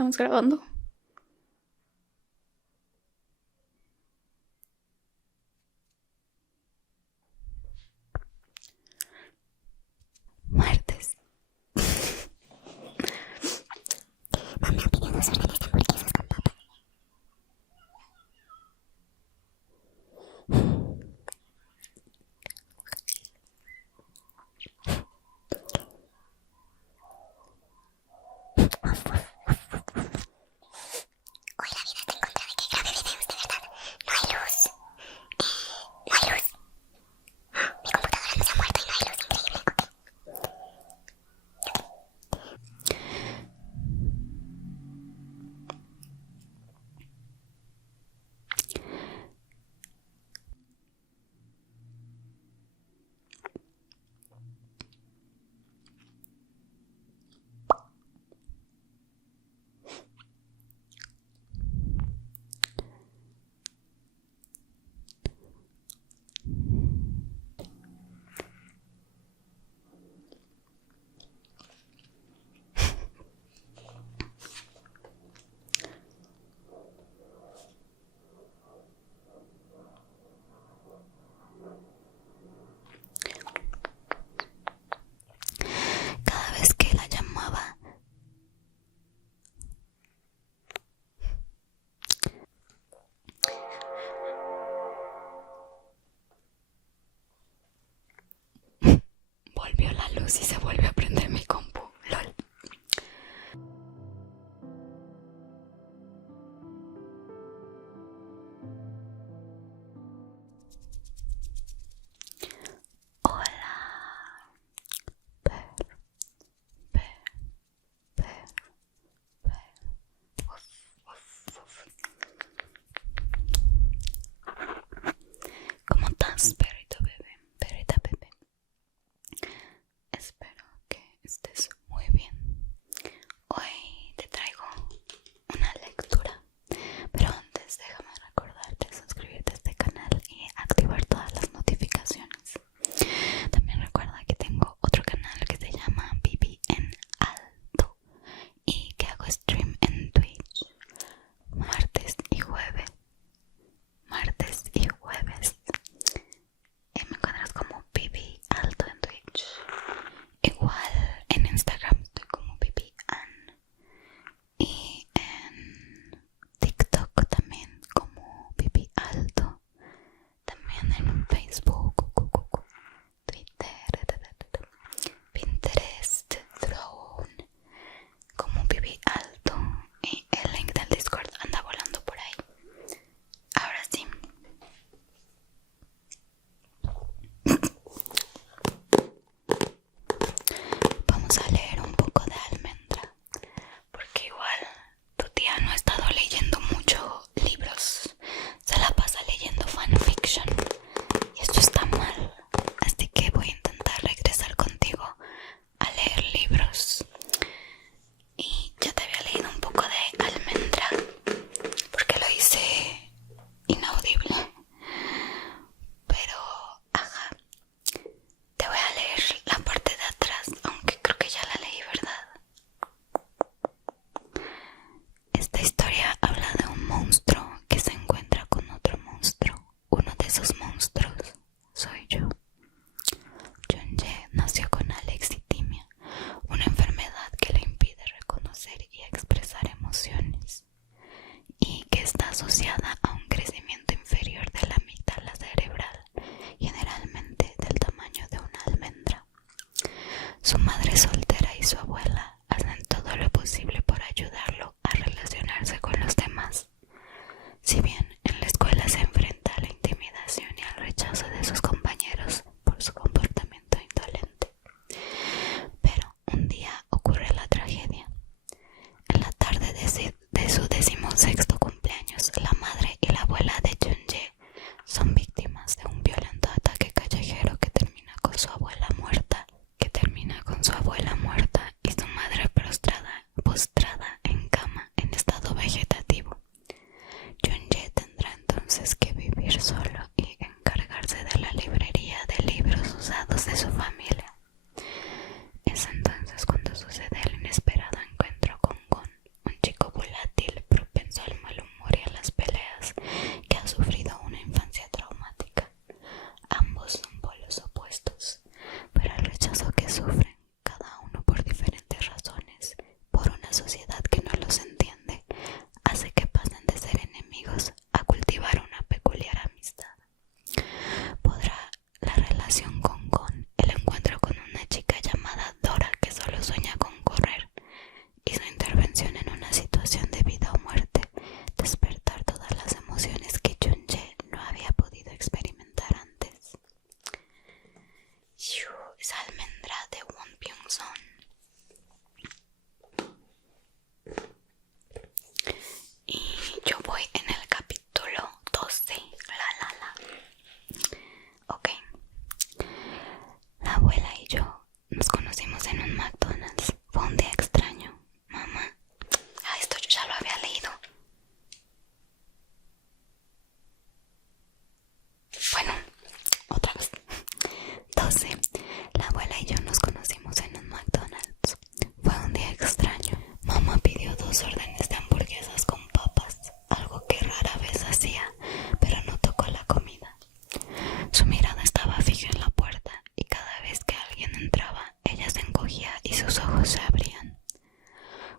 Estamos grabando. Martes. Mamá pidió 2 órdenes de hamburguesas con papas. Hoy la vida está en contra de que grabe videos, de verdad. No hay luz. No hay luz. Mi computadora no se ha muerto y no hay luz. Increíble. Cada vez que la llamaba, volvió la luz y se vuelve a prender mi compu. LOL. Hola. Per, per, per, per. Uf, uf, uf. ¿Cómo estás, perrito bebé? Perrita bebé. Espero que estés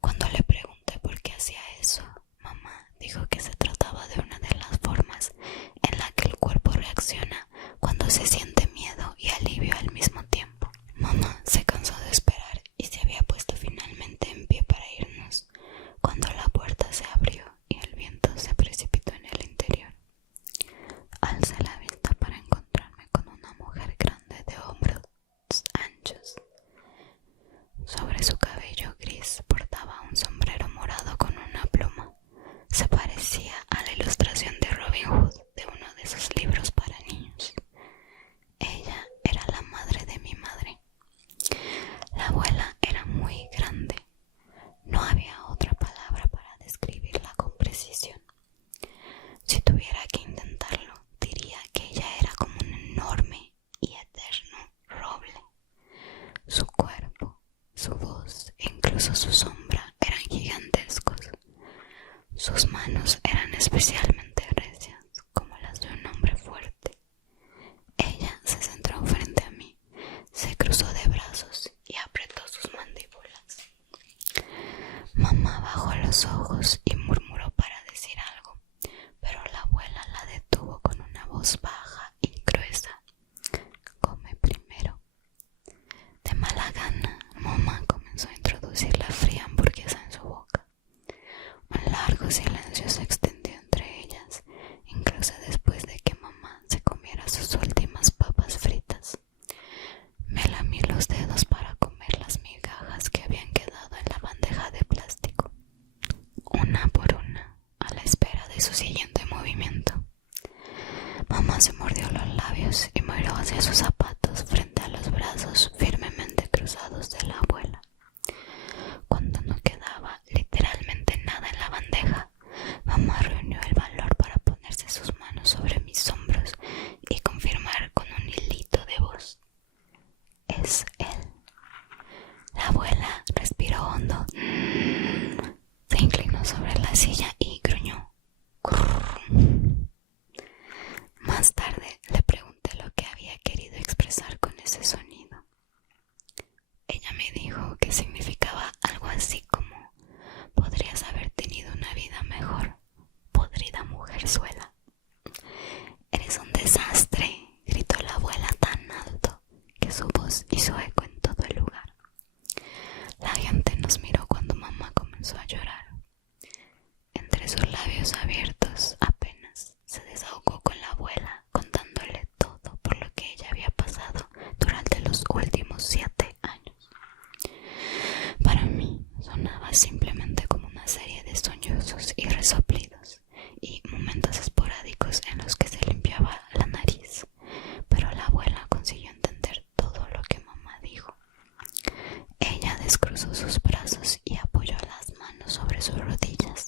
Cuando le pregunté por qué hacía eso, mamá dijo que se trataba de una de las formas en la que el cuerpo reacciona cuando se siente miedo y alivio al mismo tiempo. Mamá se cansó de esperar y se había puesto finalmente en pie para irnos, cuando la puerta se abrió y el viento se precipitó en el interior. Alcé la vista para encontrarme con una mujer grande de hombros anchos. Sobre su cabello gris portaba un sombrero morado con una pluma. Se parecía a la ilustración de Robin Hood de uno de sus libros para niños. Ella era la madre de mi madre. La abuela era muy grande. No había otra palabra para describirla con precisión. Si tuviera que intentarlo, diría que ella era como un enorme y eterno roble. Su cuerpo, su voz e incluso su sombra eran gigantescos. Sus manos eran especialmente recias, como las de un hombre fuerte. Ella se centró frente a mí, se cruzó de brazos y apretó sus mandíbulas. Mamá bajó los ojos y murmuró para decir algo, pero la abuela la detuvo con una voz baja y gruesa. Come primero. De mala gana, mamá comenzó a introducir la fría hamburguesa en su boca. Un largo silencio se extendió entre ellas, incluso después de que mamá se comiera sus últimas papas fritas. Me lamí los dedos para comer las migajas que habían quedado en la bandeja de plástico, una por una, a la espera de su siguiente movimiento. Mamá se mordió los labios y miró hacia sus zapatos frente a los brazos firmemente cruzados de la abuela. Cuando no quedaba literalmente nada en la bandeja, mamá reunió el valor para ponerse sus manos sobre mis hombros y confirmar con un hilito de voz: es él. La abuela respiró hondo, se inclinó sobre la silla y gruñó. Más tarde le pregunté lo que había querido expresar con ese sonido. Ella me dijo que significaba algo así como: podrías haber tenido una vida mejor, podrida mujerzuela. Eres un desastre, gritó la abuela tan alto que su voz hizo eco en todo el lugar. La gente nos miró cuando mamá comenzó a llorar. Entre sus labios abiertos apenas se desahogó con la abuela, contándole todo por lo que ella había pasado durante los últimos 7 años. Para mí sonaba simplemente como una serie de sollozos y resoplidos y momentos esporádicos en los que se limpiaba la nariz, pero la abuela consiguió entender todo lo que mamá dijo. Ella descruzó sus brazos y apoyó las manos sobre sus rodillas.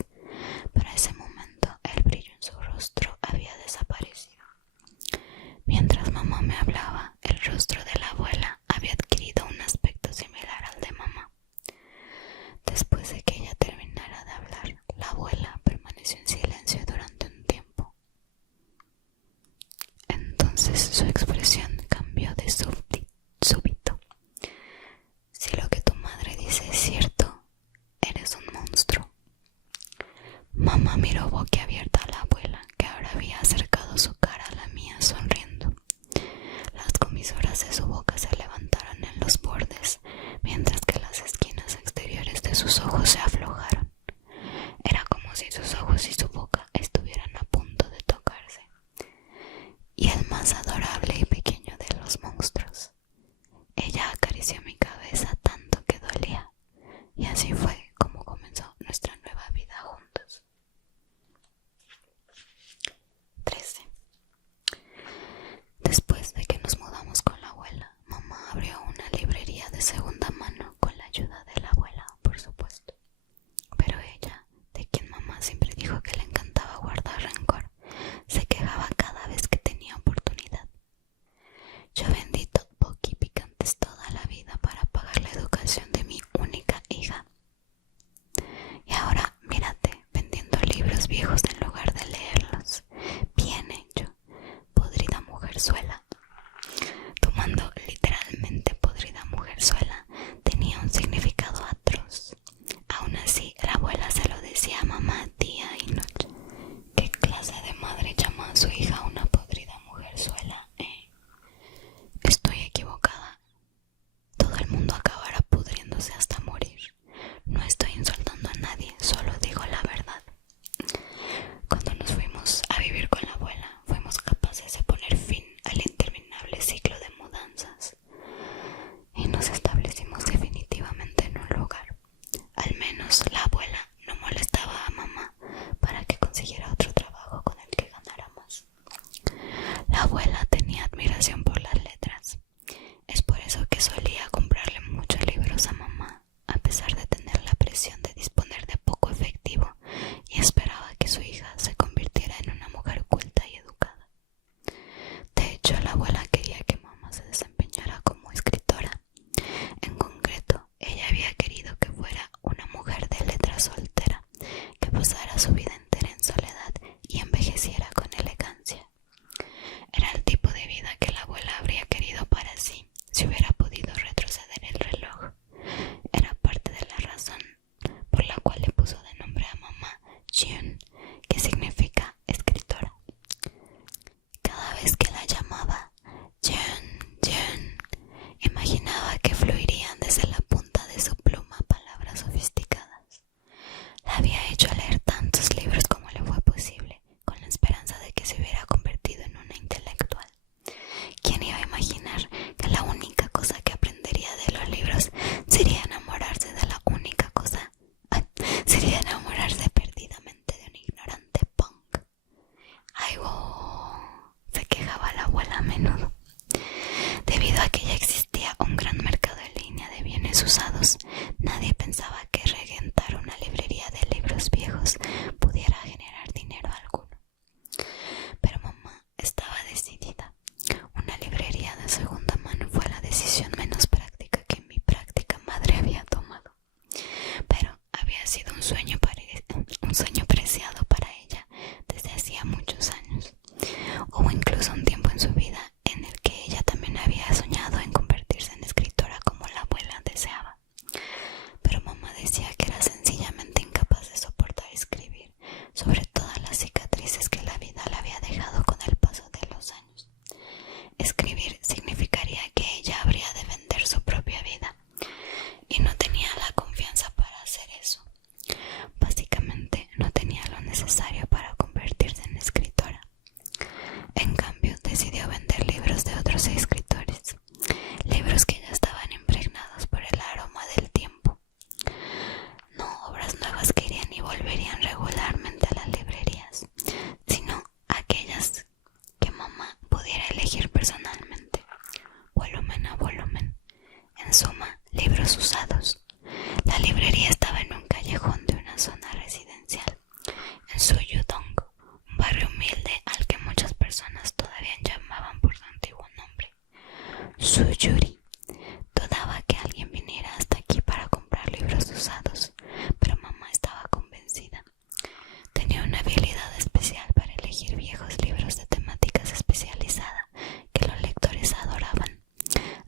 Para ese momento el brillo en su rostro había desaparecido. Mientras mamá me hablaba, el rostro de la abuela había adquirido un aspecto similar al de mamá. Después de que ella terminara de hablar, la abuela permaneció en silencio durante un tiempo. Entonces su expresión cambió de súbito. Si lo que tu madre dice es cierto, eres un monstruo. Mamá miró boquiabierta a la abuela, que ahora había acercado su cara a la mía sonriendo. Las comisuras de su boca se levantaron en los bordes, mientras que las esquinas exteriores de sus ojos se aflojaron. Era como si sus ojos y su boca estuvieran a punto de tocarse. Y el más adorable y pequeño de los monstruos. Ella acarició mi cabeza tanto que dolía, y así fue como comenzó nuestra nueva vida juntos. mamá, tía inútil. ¿Qué clase de madre llama a su hija una podrida mujerzuela, Estoy equivocada. Todo el mundo acabará pudriéndose hasta morir. No estoy insultando a nadie, solo digo la verdad. Cuando nos fuimos a vivir con la abuela, fuimos capaces de poner fin al interminable ciclo de mudanzas y nos establecimos definitivamente en un lugar. Al menos la abuela no molestaba a mamá para que consiguiera otro trabajo con el que ganara más. La abuela tenía admiración por las letras. Es por eso que solía comprarle muchos libros a mamá, a pesar de tener la presión de disponer de poco efectivo, y esperaba que su hija se convirtiera en una mujer culta y educada. De hecho, la abuela quería que mamá se desempeñara como escritora. En concreto, ella había querido que fuera una mujer de letras soltera, que pasara su vida entera en soledad y envejeciera con elegancia. Era el tipo de vida que la abuela habría querido para sí, si hubiera podido retroceder el reloj. Era parte de la razón por la cual le puso de nombre a mamá Jean, que significa escritora. Cada vez que la llamaba Jean, Jean, imaginaba que fluirían desde la punta de su pluma palabras sofisticadas. La había hecho leer tantos libros como le fue posible, con la esperanza de que se hubiera convertido en una intelectual. ¿Quién iba a imaginar que la única cosa que aprendería de los libros sería enamorarse de la única cosa? Sería enamorarse perdidamente de un ignorante punk. ¡Ay, se quejaba la abuela a menudo. Debido a que ya existía un gran mercado en línea de bienes usados, nadie pensaba que regentar una librería de libros viejos pudiera generar dinero alguno. Pero mamá estaba decidida. Una librería de segunda mano fue la decisión menos práctica que mi práctica madre había tomado. Pero había sido un sueño preciado para ella desde hacía muchos años. Hubo incluso un tiempo en su vida en el que ella también había soñado en convertirse en escritora como la abuela deseaba. Pero mamá decía que era sencillamente incapaz de soportar escribir sobre todas las cicatrices que la vida le había dejado con el paso de los años. Escribir significaría que ella habría de vender su propia vida, y no tenía la confianza para hacer eso. Básicamente no tenía lo necesario para convertirse en escritora. En cambio, decidió vender libros de otros escritores, libros que ya estaban impregnados por el aroma del tiempo. No obras nuevas que irían y volverían regularmente a las librerías, sino aquellas que mamá pudiera elegir personalmente, volumen a volumen. En suma, libros usados. La librería estaba en un callejón de una zona residencial, en Suyudong, un barrio humilde al que muchas personas todavía llamaban por su antiguo nombre, Suyuri. Dudaba que alguien viniera hasta aquí para comprar libros usados, pero mamá estaba convencida. Tenía una habilidad especial para elegir viejos libros de temáticas especializada que los lectores adoraban.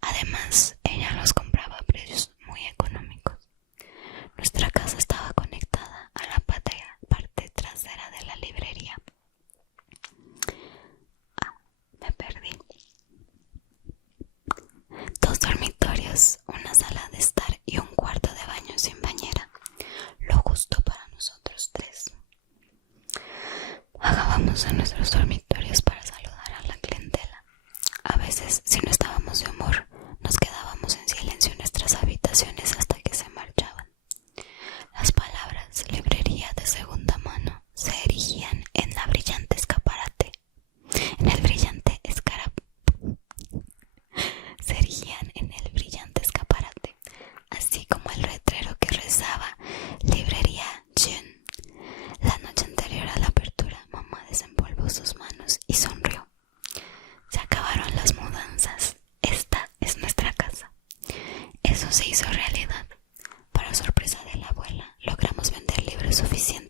Además, ella los compraba a precios muy económicos. Nuestra casa estaba conectada a la parte trasera de la librería. Me perdí. 2 dormitorios, una sala de estar y un cuarto de baño sin bañera, lo justo para nosotros 3. Bajábamos a nuestros dormitorios para saludar a la clientela. A veces, si no estábamos de humor, nos quedábamos en silencio en nuestras habitaciones hasta que se marchaban. Las palabras librería de segunda mano se erigían en la brillante escaparate. Así como el letrero que rezaba librería Jen. La noche anterior a la apertura, mamá desempolvó sus manos y sonrió. Se acabaron las mudanzas. Esta es nuestra casa. Eso se hizo realidad. Para sorpresa de la abuela, logramos vender libros suficientes